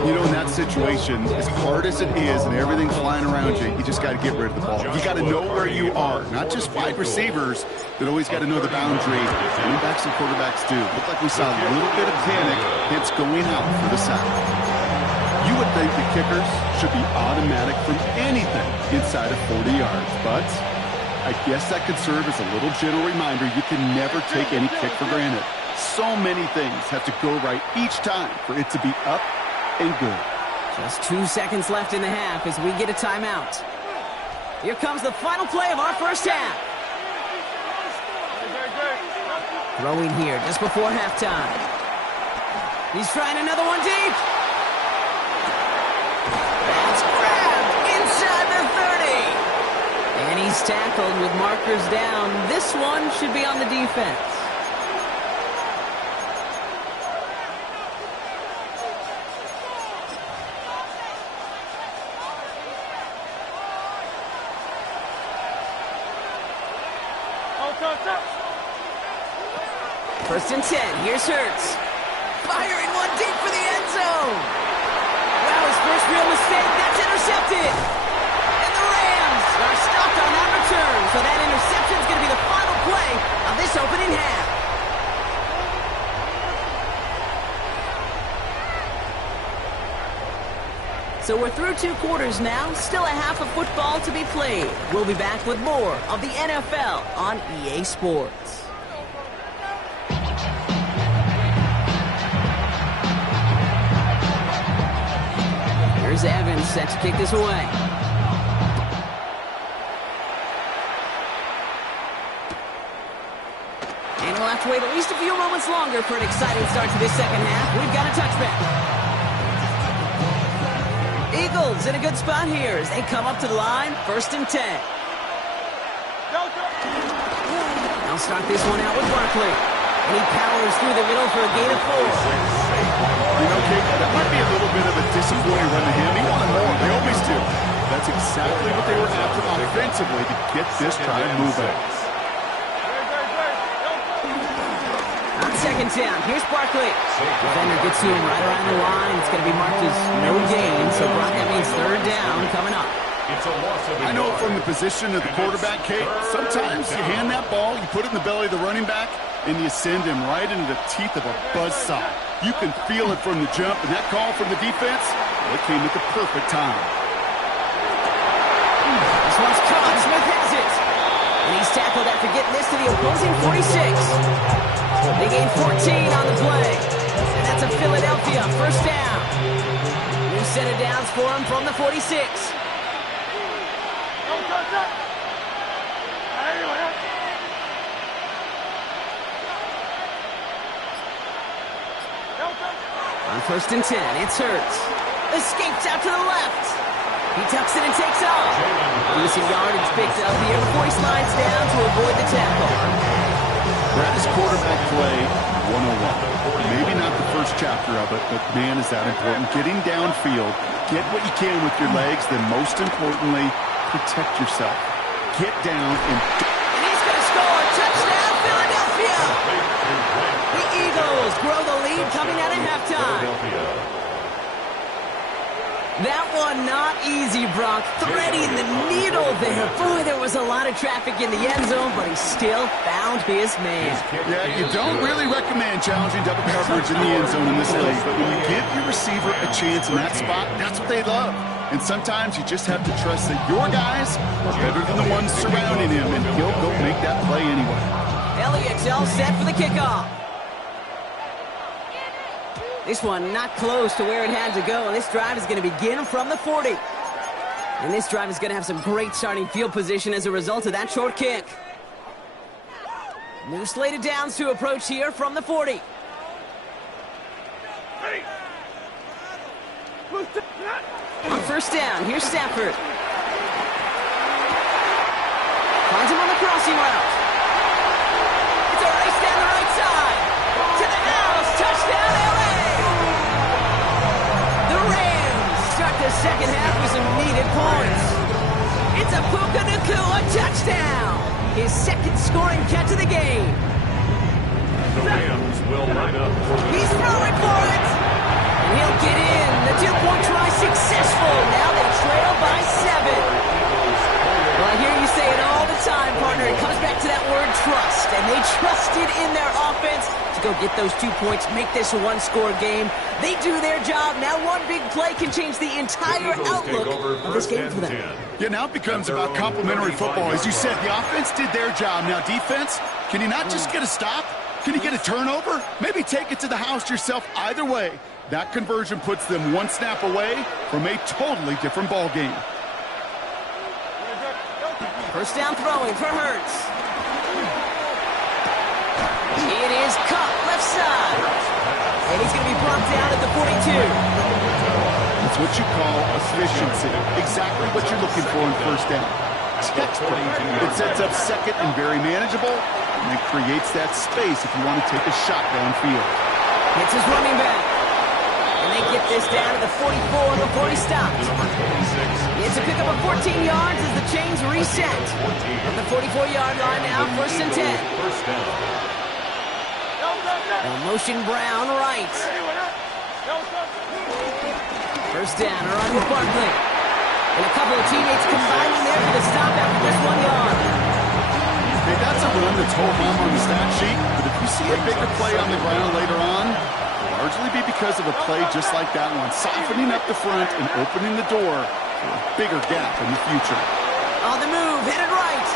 You know, in that situation, as hard as it is and everything's flying around you, you just got to get rid of the ball. You got to know where you are. Not just wide receivers that always got to know the boundary. Running backs and quarterbacks do. Looked like we saw a little bit of panic, hence going out for the sack. You would think the kickers should be automatic from anything inside of 40 yards, but I guess that could serve as a little gentle reminder you can never take any kick for granted. So many things have to go right each time for it to be up and good. Just 2 seconds left in the half as we get a timeout. Here comes the final play of our first half. Throwing here just before halftime. He's trying another one deep. That's grabbed inside the 30. And he's tackled with markers down. This one should be on the defense. First and 10. Here's Hurts. Firing one deep for the end zone. Wow, his first real mistake. That's intercepted. And the Rams are stopped on that return. So that interception is going to be the final play of this opening half. So we're through 2 quarters now. Still a half of football to be played. We'll be back with more of the NFL on EA Sports. Here's Evans set to kick this away. And we'll have to wait at least a few moments longer for an exciting start to this second half. We've got a touchback. Eagles in a good spot here as they come up to the line. First and 10. I'll start this one out with Barkley. And he powers through the middle for a gain of 4. You know, Kate, that might be a little bit of a disappointing run to him. He wanted more. They always do. That's exactly what they were after offensively to get this drive moving. On second down, here's Barkley. Defender gets to him right around the line. It's going to be marked as no gain, so Brock, that means third down coming up. I know from the position of the quarterback, Kate, sometimes you hand that ball, you put it in the belly of the running back, and you send him right into the teeth of a buzzsaw. You can feel it from the jump, and that call from the defense, well, it came at the perfect time. This one's caught. Smith has it. And he's tackled after getting this to the opposing 46. They gain 14 on the play. And that's a Philadelphia first down. New set of downs for him from the 46. On first and 10, it's Hurts. Escapes out to the left. He tucks it and takes off. Losing yardage picked up here before he slides down to avoid the tackle. That is quarterback play 101. Maybe not the first chapter of it, but man, is that important. Getting downfield, get what you can with your legs, then most importantly, protect yourself. Get down and he's going to score. Touchdown, Philadelphia! The Eagles grow the lead coming out of halftime. That one not easy, Brock. Threading the needle there. Boy, there was a lot of traffic in the end zone, but he still found his man. Yeah, you don't really recommend challenging double coverage in the end zone in this league, but when you give your receiver a chance in that spot, that's what they love. And sometimes you just have to trust that your guys are better than the ones surrounding him, and he'll go make that play anyway. Elliott's all set for the kickoff. This one not close to where it had to go, and this drive is going to begin from the 40. And this drive is going to have some great starting field position as a result of that short kick. New slated downs to approach here from the 40. On first down, here's Stafford. Finds him on the crossing route. It's a race down the right side. To the house, touchdown LA! The Rams start the second half with some needed points. It's a Puka Nacua touchdown! His second scoring catch of the game. The Rams will line up. He's throwing for it! And he'll get in. The two-point try successful. Now they trail by 7. Well, I hear you say it all the time, partner. It comes back to that word trust. And they trusted in their offense to go get those 2 points, make this a one-score game. They do their job. Now one big play can change the entire outlook of this game for them. Yeah, now it becomes about complementary football. As you said, the offense did their job. Now defense, can you not just get a stop? Can you get a turnover? Maybe take it to the house yourself. Either way, that conversion puts them one snap away from a totally different ball game. First down throwing for Hurts. It is caught left side. And he's going to be brought down at the 42. It's what you call efficiency. Exactly what you're looking for in first down. Textbook. It sets up second and very manageable, and it creates that space if you want to take a shot downfield. It's his running back. And they get this down to the 44 before he stopped. It's a pickup of 14 yards as the chains reset. From the 44-yard line now, first and 10. They'll motion Brown right. First down, a run with Barkley. And a couple of teammates combining there for the stop after just 1 yard. Hey, that's a run that's whole home on the stat sheet, but if you see a bigger play on the ground later on, largely be because of a play just like that one, softening up the front and opening the door for a bigger gap in the future. On the move, headed right.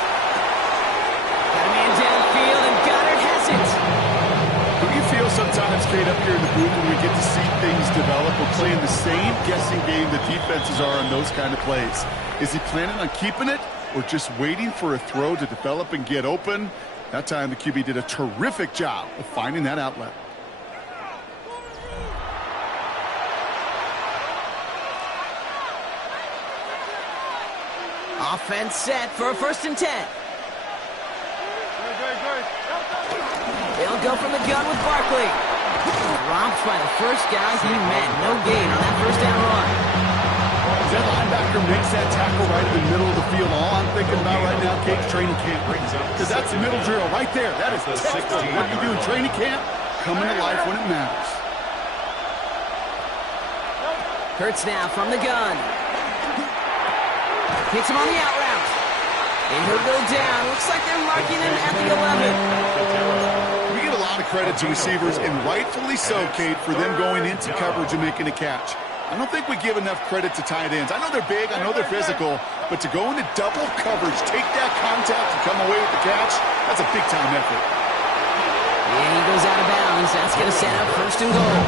Got a man downfield, and Goddard has it. What do you feel sometimes, Kate, up here in the booth when we get to see things develop? We're playing the same guessing game the defenses are on those kind of plays. Is he planning on keeping it or just waiting for a throw to develop and get open? That time the QB did a terrific job of finding that outlet. Offense set for a first and 10. They'll go from the gun with Barkley. Dropped by the first guy he met. No gain on that first down run. As that linebacker makes that tackle right in the middle of the field, all I'm thinking about right now, Kate's training camp. Because that's the middle drill right there. That is textbook. What you do in training camp, coming to life when it matters. Hurts now from the gun. Hits him on the out route. And he'll go down. Looks like they're marking him at the 11. We get a lot of credit to receivers, and rightfully so, Kate, for them going into coverage and making a catch. I don't think we give enough credit to tight ends. I know they're big, I know they're physical, but to go into double coverage, take that contact and come away with the catch, that's a big-time effort. And he goes out of bounds. That's going to set up first and goal.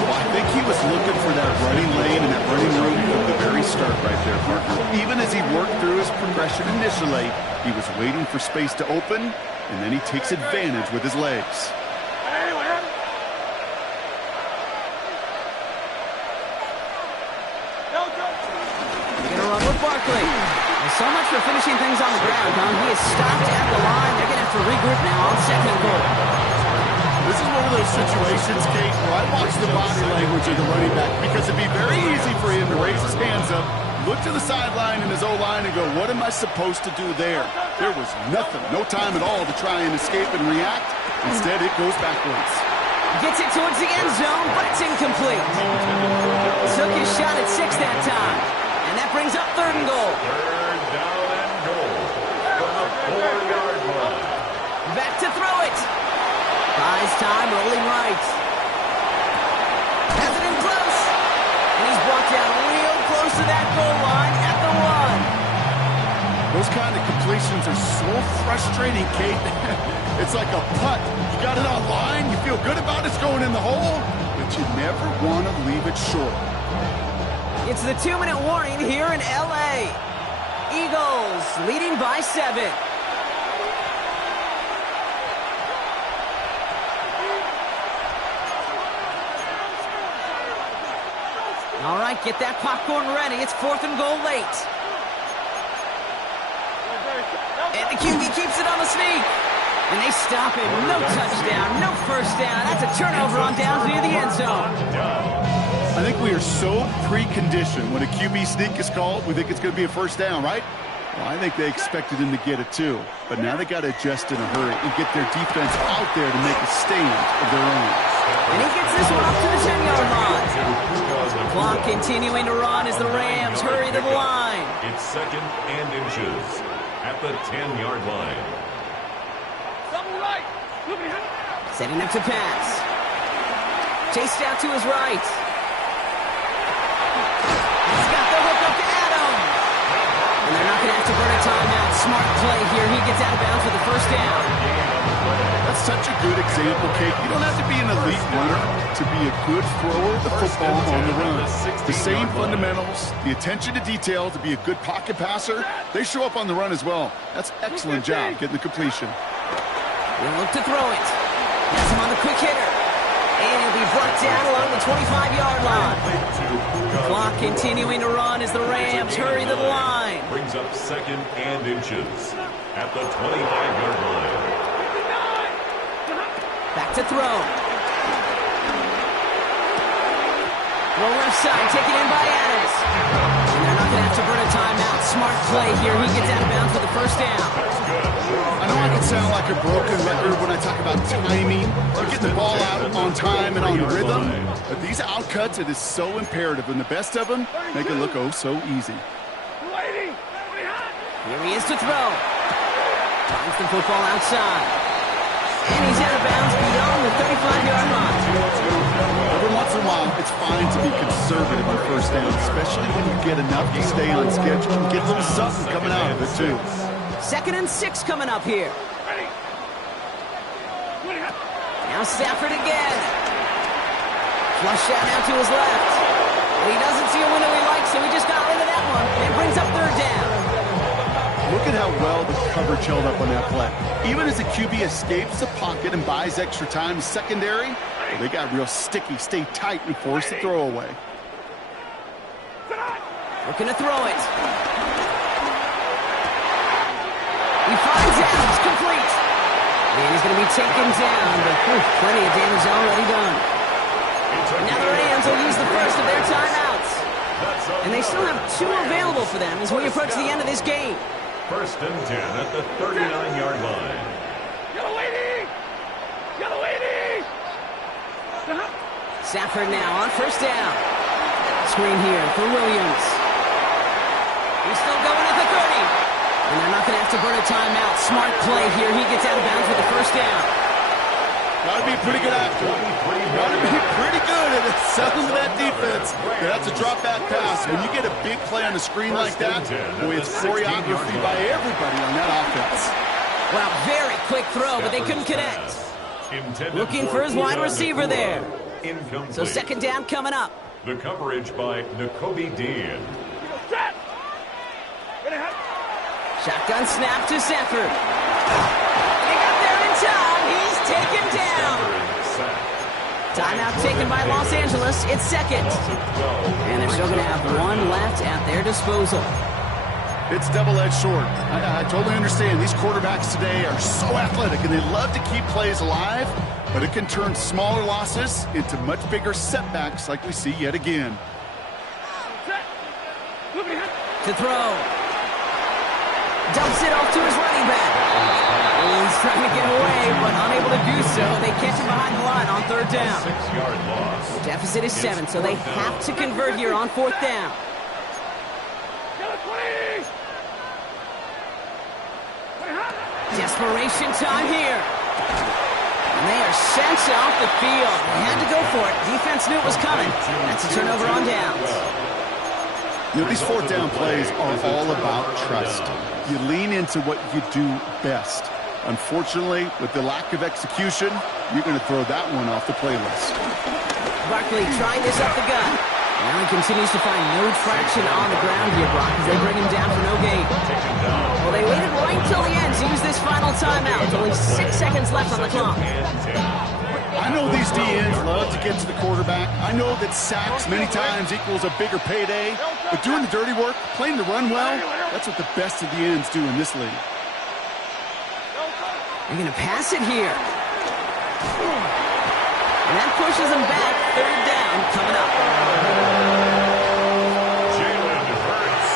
Well, I think he was looking for that running lane and that running room from the very start right there, partner. Even as he worked through his progression initially, he was waiting for space to open, and then he takes advantage with his legs. They're going to run with Barkley. So much for finishing things on the ground, huh? He is stopped at the line. They're going to have to regroup now on second and goal. This is one of those situations, Kate, where I watch the body language of the running back because it'd be very easy for him to raise his hands up, look to the sideline in his O-line and go, what am I supposed to do there? There was nothing, no time at all to try and escape and react. Instead, it goes backwards. Gets it towards the end zone, but it's incomplete. Took his shot at 6 that time. And that brings up third and goal. Third down and goal from the 4-yard line. Back to throw it. Buys time, rolling right. Has it in close. And he's brought down real close to that goal line at the 1. Those kind of completions are so frustrating, Kate. It's like a putt. You got it on line, you feel good about it's going in the hole, and but you never want to leave it short. It's the 2-minute warning here in L.A. Eagles leading by 7. All right, get that popcorn ready. It's 4th and goal late. And the QB keeps it on the sneak. And they stop him. No touchdown, no first down. That's a turnover on downs near the end zone. I think we are so preconditioned when a QB sneak is called, we think it's going to be a first down, right? Well, I think they expected him to get it too. But now they got to adjust in a hurry and get their defense out there to make a stand of their own. And he gets this one up to the 10-yard line. The clock continuing to run as the Rams hurry to the line. It's 2nd and inches at the 10-yard line. Setting up to pass. Chased out to his right. He's got the hook up to Adams. And they're not going to have to burn a timeout. Smart play here. He gets out of bounds with the first down. That's such a good example, Kate. You don't have to be an elite runner to be a good thrower of the football on the run. The same fundamentals, the attention to detail to be a good pocket passer, they show up on the run as well. That's excellent job getting the completion. We'll look to throw it. Has him on the quick hitter. And he'll be brought down along the 25-yard line. The clock continuing to run as the Rams hurry to the line. Brings up 2nd and inches at the 25-yard line. Back to throw. Throw left side, taken in by Adams. And they're not going to have to burn a timeout. Smart play here. He gets out of bounds with the first down. I know I can sound like a broken record when I talk about timing, getting the ball out on time and on rhythm, but these outcuts, it is so imperative, and the best of them make it look oh so easy. Here he is to throw. Finds the football outside. And he's out of bounds beyond the 35-yard line. Every once in a while, it's fine to be conservative on first down, especially when you get enough to stay on schedule and get a little something coming out of it, too. 2nd and 6 coming up here. Now Stafford again. Flush out now to his left. And he doesn't see a window he likes, so he just got rid of that one. And it brings up 3rd down. Look at how well the coverage held up on that play. Even as the QB escapes the pocket and buys extra time secondary, they got real sticky, stay tight, and force the throw away. Looking to throw it. He finds Adams, complete. And he's going to be taken down, but plenty of damage already done. And now the Rams will use the first of their timeouts. And they still have 2 available for them as we approach the end of this game. 1st and 10 at the 39-yard line. Stafford now on first down. Screen here for Williams. He's still going at the 30. And they're not going to have to burn a timeout. Smart play here. He gets out of bounds with the first down. Got to be pretty good after. Got to be pretty good at selling that defense. That's a drop back pass. When you get a big play on the screen like that, boy, it's choreography by everybody on that offense. Well, very quick throw, but they couldn't connect. Looking for his wide receiver there. So 2nd down coming up. The coverage by N'Kobe Dean. Shotgun snap to Stafford. They got there in time. He's taken down. Timeout taken by Los Angeles. It's 2nd. And they're still going to have 1 left at their disposal. It's double-edged sword. I totally understand. These quarterbacks today are so athletic, and they love to keep plays alive, but it can turn smaller losses into much bigger setbacks like we see yet again. To throw. Dumps it off to his running back. He's trying to get away, but unable to do so. They catch him behind the line on 3rd down. 6-yard loss. Deficit is 7, so they have to convert here on 4th down. Desperation time here. And they are sent off the field. They had to go for it. Defense knew it was coming. That's a turnover on downs. You know, these 4th down plays are all about trust. You lean into what you do best. Unfortunately, with the lack of execution, you're going to throw that one off the playlist. Barkley trying this up the gut. Now he continues to find no traction on the ground here, Brock, as they bring him down for no gain. Well, they waited right till the end to use this final timeout. Only 6 seconds left on the clock. I know these DNs love to get to the quarterback. I know that sacks many times equals a bigger payday. But doing the dirty work, playing the run well, that's what the best of the ends do in this league. They're going to pass it here. And that pushes them back. 3rd down coming up. Jalen Hurts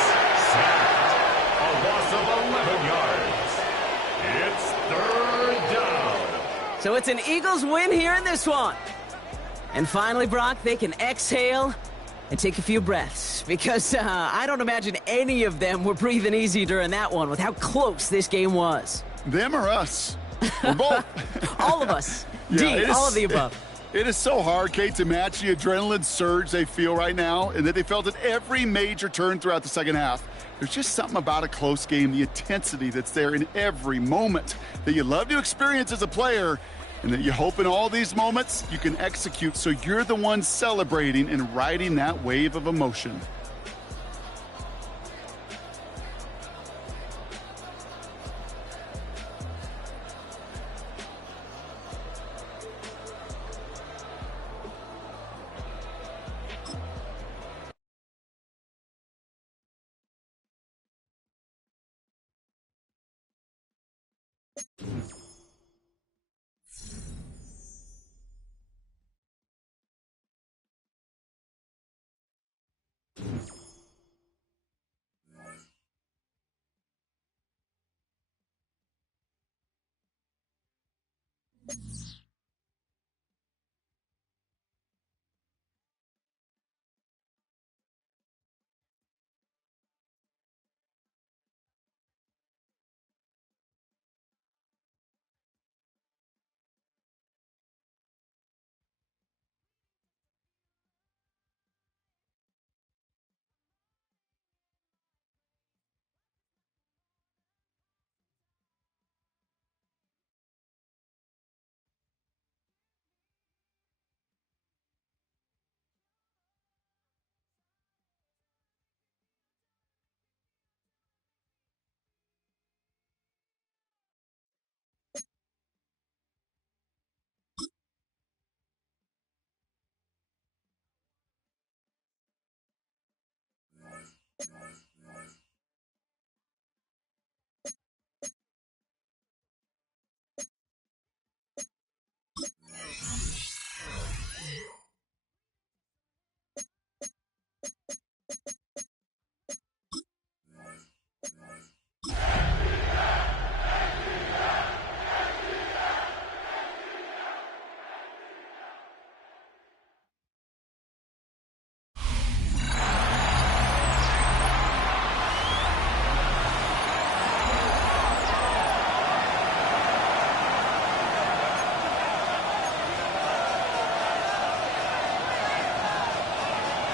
sacked. A loss of 11 yards. It's 3rd down. So it's an Eagles win here in this one. And finally, Brock, they can exhale and take a few breaths. Because I don't imagine any of them were breathing easy during that one with how close this game was. Them or us? Or both. All of us. Yeah, all of the above. It is so hard, Kate, to match the adrenaline surge they feel right now and that they felt at every major turn throughout the second half. There's just something about a close game, the intensity that's there in every moment that you love to experience as a player, and that you hope in all these moments you can execute so you're the one celebrating and riding that wave of emotion.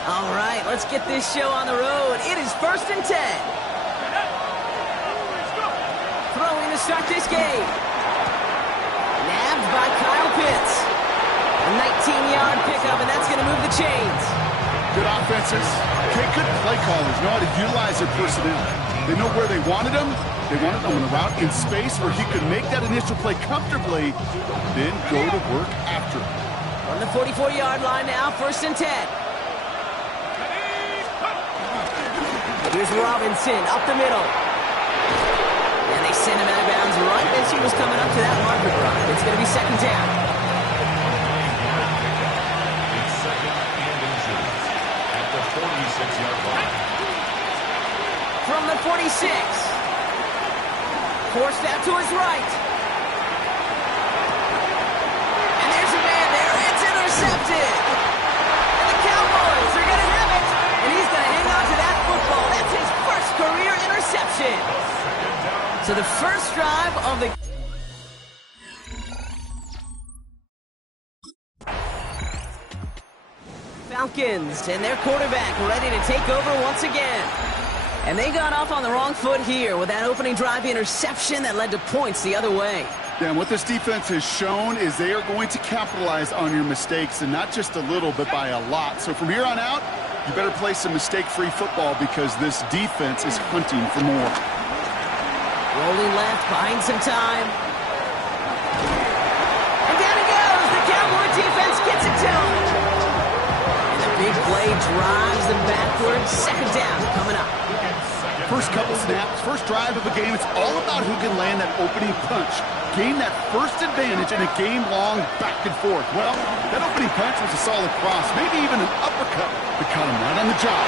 All right, let's get this show on the road. It is 1st and 10. Throwing to start this game. Nabbed by Kyle Pitts. A 19-yard pickup, and that's going to move the chains. Good offenses. Okay, good play callers know how to utilize their personnel. They know where they wanted them. They wanted them on a route in space where he could make that initial play comfortably, then go to work after it. On the 44-yard line now, 1st and 10. Here's Robinson up the middle. And they send him out of bounds right as he was coming up to that marker, Brock. It's going to be 2nd down. It's 2nd and inches at the 46-yard line. From the 46. Forced out to his right. And there's a man there. It's intercepted. And the Cowboys are going to have it. And he's going to hang on to that football. That's his first career interception. So the first drive of the... Falcons and their quarterback ready to take over once again. And they got off on the wrong foot here with that opening drive interception that led to points the other way. Yeah, and what this defense has shown is they are going to capitalize on your mistakes, and not just a little, but by a lot. So from here on out, you better play some mistake-free football because this defense is hunting for more. Rolling left, buying some time. And down it goes. The Cowboy defense gets it to him. And the big play drives them backwards. Second down coming up. First couple snaps, first drive of a game, it's all about who can land that opening punch. Gain that first advantage in a game-long back and forth. Well, that opening punch was a solid cross, maybe even an uppercut that caught him right on the job.